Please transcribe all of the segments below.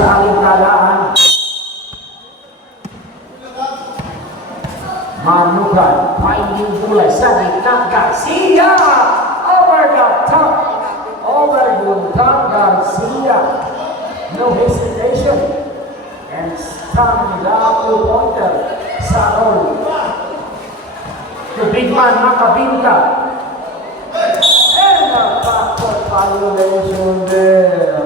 sa aking kalaan. Manukan, finding Bulay sa gitna. Garcia! Over the top! Over Guntan Garcia. No hesitation. And stand up to pointer. Sarol. The big man Makabinta. And a backcourt violation there.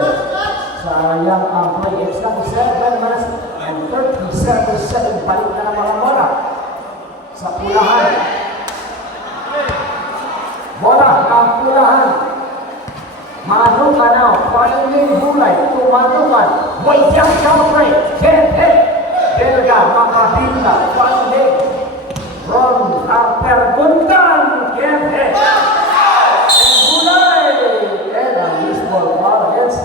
Sayang ang play. It's now 7 minutes and 37 seconds. Balik na ng mga bola sa pulahan. Bola ang pulahan. Manukan now. Finding Bulay. Tumanukan. Wait, jump play. Hit. Delga Makabinta. Finding from Perguntan. Hit. And Bulay. And a useful ball against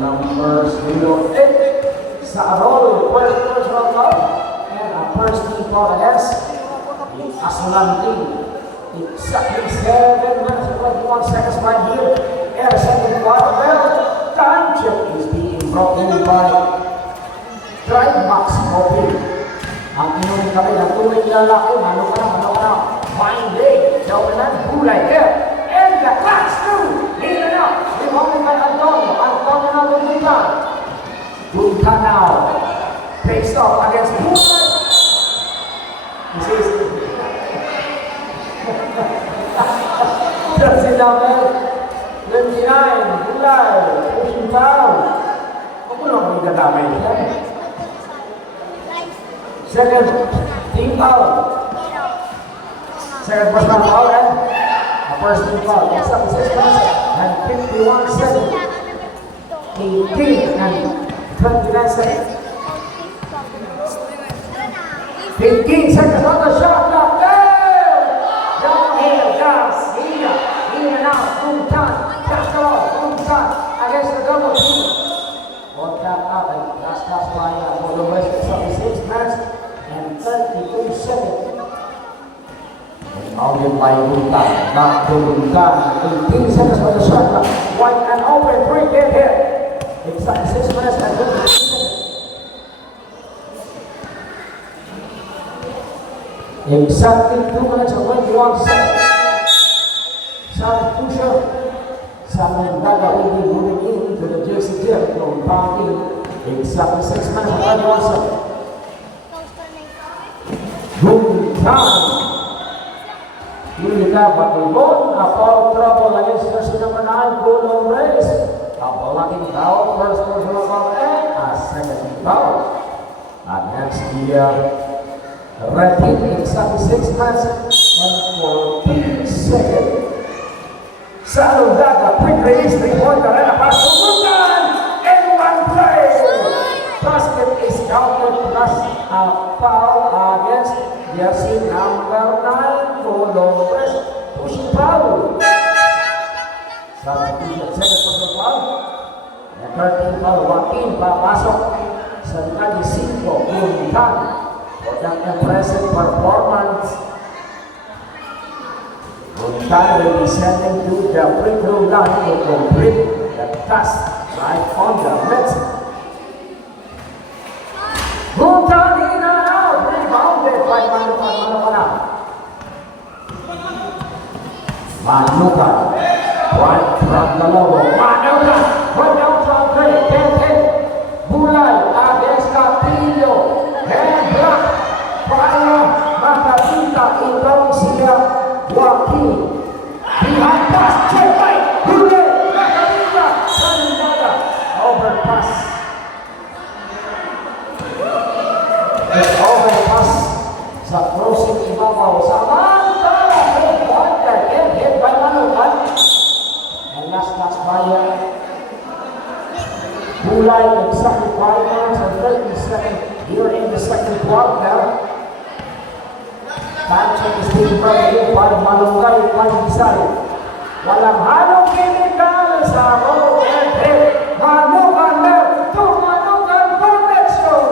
number 08. Sarol. First personal foul. And a first team foul against Asulanting. Exactly 7 minutes and 21 seconds right here. And a second quarter bell. Time check is being brought in by Trimax Coffee. Ang inumin kami ng tunay na lalaki. Ano ka na? Finding. Jauhanan Bulay here. And the clock's through. Here now. Rebounded by Antonio. Antonio now with Guntan. Guntan now. Faced off against Bulay. This is jersey number 29, Bulay, pushing foul. Huwag mo lang magdadamay siya. Second team foul. Second personal foul and a first team foul. Next up is 6 minutes and 51 seconds. 18 and 29 seconds. 15 seconds on the shot clock. Downhill, Garcia. In and out, Guntan. Guntan against the double team. One tap out and last pass by for the rest of 6 minutes and 32 seconds. Out by Guntan. Back to Guntan. 18 seconds on the shot clock. White and open, 3 get hit. Exactly 6 minutes and 22 seconds. Exactly 2 minutes and 21 seconds. South Pusher. Samandaga will be moving into the jersey gym from Bangil. Exactly 6 minutes and 21 seconds. Guntan. Yulika Batulbon. A foul trouble against jersey number 9. Goal on race. A blocking foul. First personal foul and a second foul. Against the red team. Exactly 6 minutes and 14 seconds. Saludaga, quick release, 3-pointer, and a pass to Guntan. In one play. Basket is counted plus a foul against jersey number 9. Colores, pushing foul. Second personal foul. And third team foul, Joaquin, papasok sa 35, Guntan. For that impressive performance, Guntan will be sending to the free throw line to complete the task right on the net. Guntan in and out, rebounded by Manukan. Manukan, right from the logo. Manukan, right down from three, can't hit. Bulay against Castillo, and block. Para Makabinta, itong siya Joaquin. Behind pass, check by Bulay, Makabinta, Salindaga, overpass. Overpass sa crossing ibabaw. Samantala, three-pointer, can't hit by Manukan. And last by Bulay, exactly 5 minutes and 30 seconds here in the second quarter. Time check is being brought in by Malunggay Pagdisay. Walang halong chemical sa road and hit. Manukan left to Manukan connection.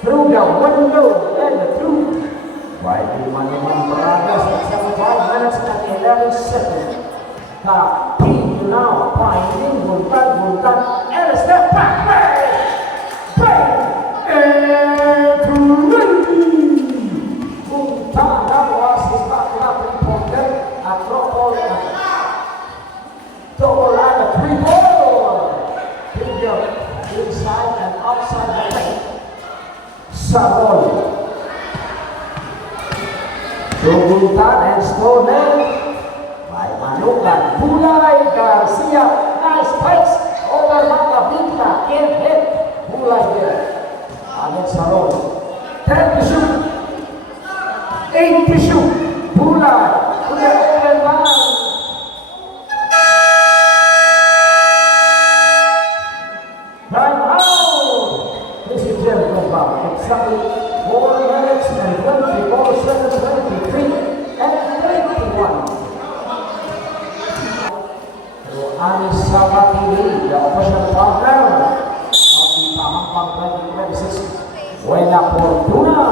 Through the window and through. By the Manukan Brothers at 75 minutes and 11 seconds. Kapit now finding Guntan. Sarol. Duguntan and Stoner. By Manukan. Bulay Garcia. Nice pace. Over Magabinta. Can't hit. Bulay there. Against Sarol. 10 to shoot. 8 to shoot. Bulay. To the open line. Time out. This is Jericho Bob. Exactly 4 minutes and 24 seconds, 23 and 21. So Anis Sabatini, the official partner of the Pahampang 2026, Buena Fortuna.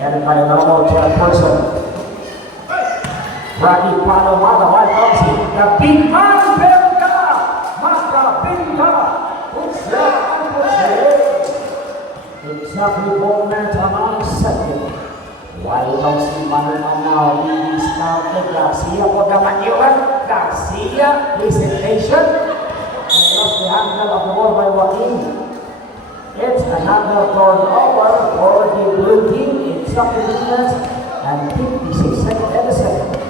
And by the normal chairperson, Brady Palomada, white comes in the big man, Benka, Maka Benka, puts that and puts it. Exactly 4 minutes and 9 seconds. While comes in Manila now, he started Garcia for the maneuver. Garcia, hesitation, and lost the handle of the ball by Joaquin. It's another turnover for the blue team. It's up to minutes and 56 seconds and a second.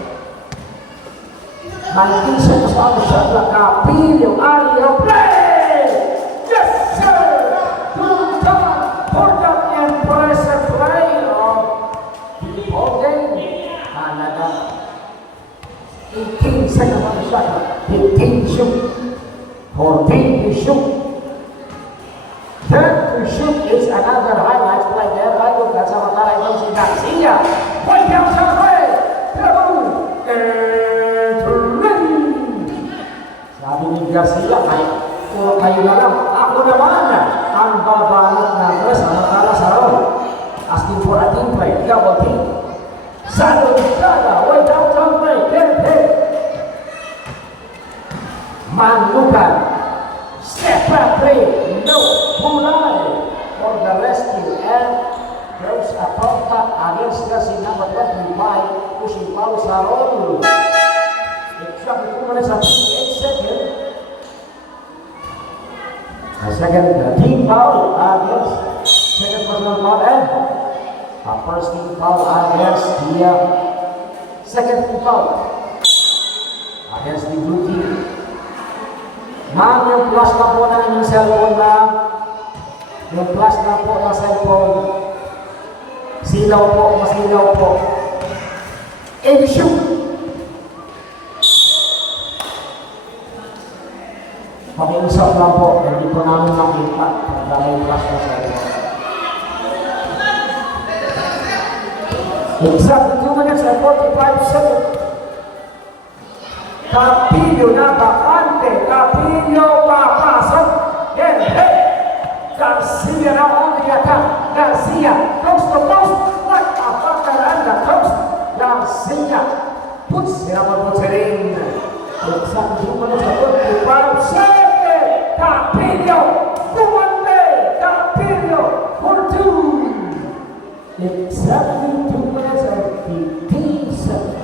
19 seconds on the shot clock. Capillo, Alio, play! Yes, sir! Good time for that impressive play of the ball game. Canada. 18 seconds on the shot clock. 15 to shoot. 14 to shoot. 10 to shoot is another highlight play there. Bago kasamantala ito si Garcia. Way down sa play. Sabi ni Garcia, puro kayo na lang. Ako naman ang babalot na tres. Samantala sa roll. Asking for a team play. Double team. Salo Saga. Way down sa play. Manukan. Step back play. No. Bulay for the rescue and there's a contact against the number 25 pushing foul sa roll. Exactly 2 minutes and 58 seconds. A second team foul against second personal foul and a first team foul against the second team foul against the blue team. Ma'am, yung plus na po na inyong cellphone na yung plus na po ng cellphone, silaw po, masilaw po. And shoot! Pakiusap lang po, hindi po namin makita pagka may plus na cellphone. Exactly 2 minutes and 45 seconds. Capillo na bakante. Capillo papasok. And hey! Garcia now on the attack. Garcia coast to coast. What a fucker on the coast. Garcia puts it up on Puterin. Exactly 2 minutes and 45 seconds. Capillo. Kumante. Capillo for 2. Exactly 2 minutes and 15 seconds.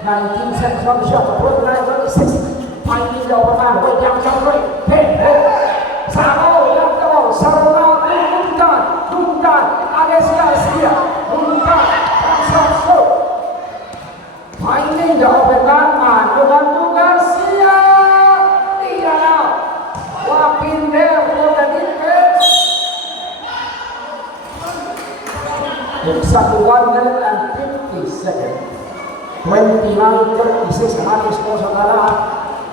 19 seconds on the shot. 29-26. Finding the overman. Way down, jump right. Hey. Saro, left the ball. Saro now. Duncan. Against Garcia. Duncan. That's also. Finding the overman. Manukan to Garcia. Tira now. Walking there for the defense. Exactly 1 minute and 50 seconds. 29-36 ang ating score sa lahat.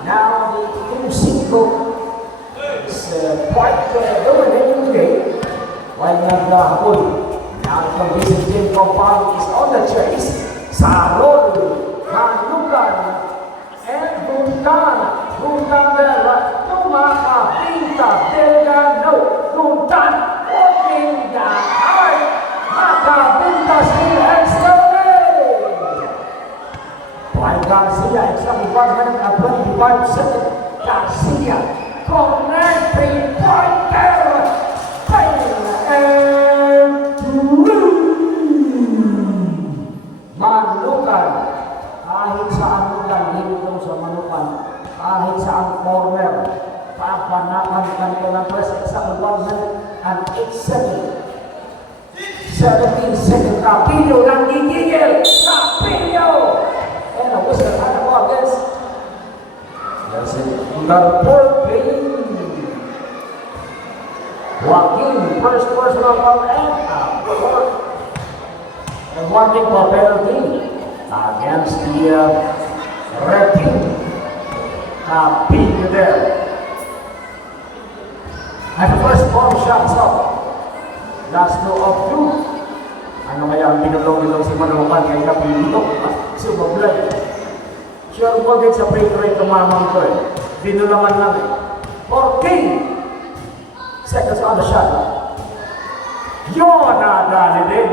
Now the 2-5 is quite dominating today. While naghahabol. Now the Vincent Jim Compound is on the chase. Sarol, Manukan, and Duncan. Duncan there. Tumakapinta. Delgado. Duncan. Walking the high. Makapinta still and slowly. While Garcia exactly 1 minute and 25 seconds. Garcia connecting point there. And Manukan. Kahit saan lugar, dito sa Manukan. Kahit saan corner. Papanakan kanila ng press exactly 1 minute and 8 seconds. 17 seconds. Capillo nanggigigil. Capillo! And a whistle at the ball against. That's it. Number 14. Joaquin, first personal foul and warning for penalty against the red team. Capillo there. And the first ball shots up. Last two of two. Ano kaya ang binulong si Manukan kay Capillo? Sumablay. Sure po din sa free throw tumamang ko eh. Binulangan lang eh. 14 seconds on the shot. Yun nadali din.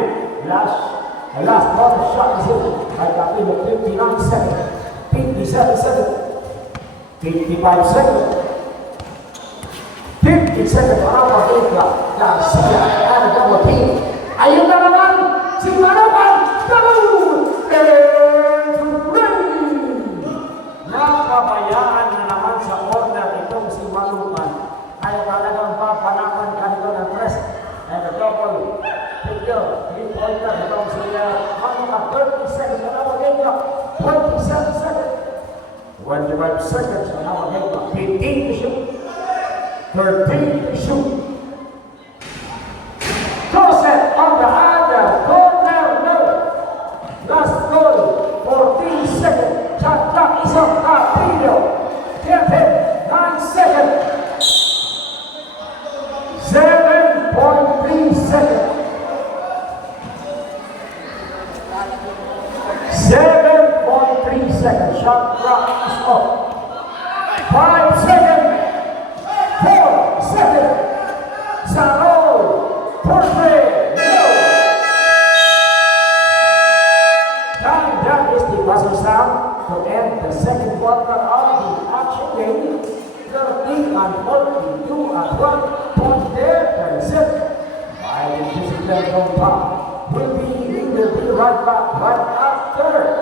The last ball shot is in. By Capillo, 59 seconds. 57 seconds. 55 seconds. 50 seconds. Araw Ikla. Garcia. And a double team. Ayun na naman. Si Manukan. Kaboom! Napabayaan na naman sa corner itong si Manukan. Ay talagang papanakan kanito ng press. And a double figure. 3-pointer itong si Manukan. 30 seconds on our game clock. 27 seconds. 25 seconds on our game clock. 15 to shoot. 13 to shoot. Joseph on the other corner. No. Last goal. 14 seconds. Shot clock is up. Capillo. Get hit. 9 seconds. 7.3 seconds. 7.3 seconds. Shot clock is up. 5 seconds. 4 seconds. Saro. Portrait. No. That is the buzzer sound to end the second quarter of the action game. 13 and 42 and 1 point there. That is it. By the discipline on top. We will be right back right after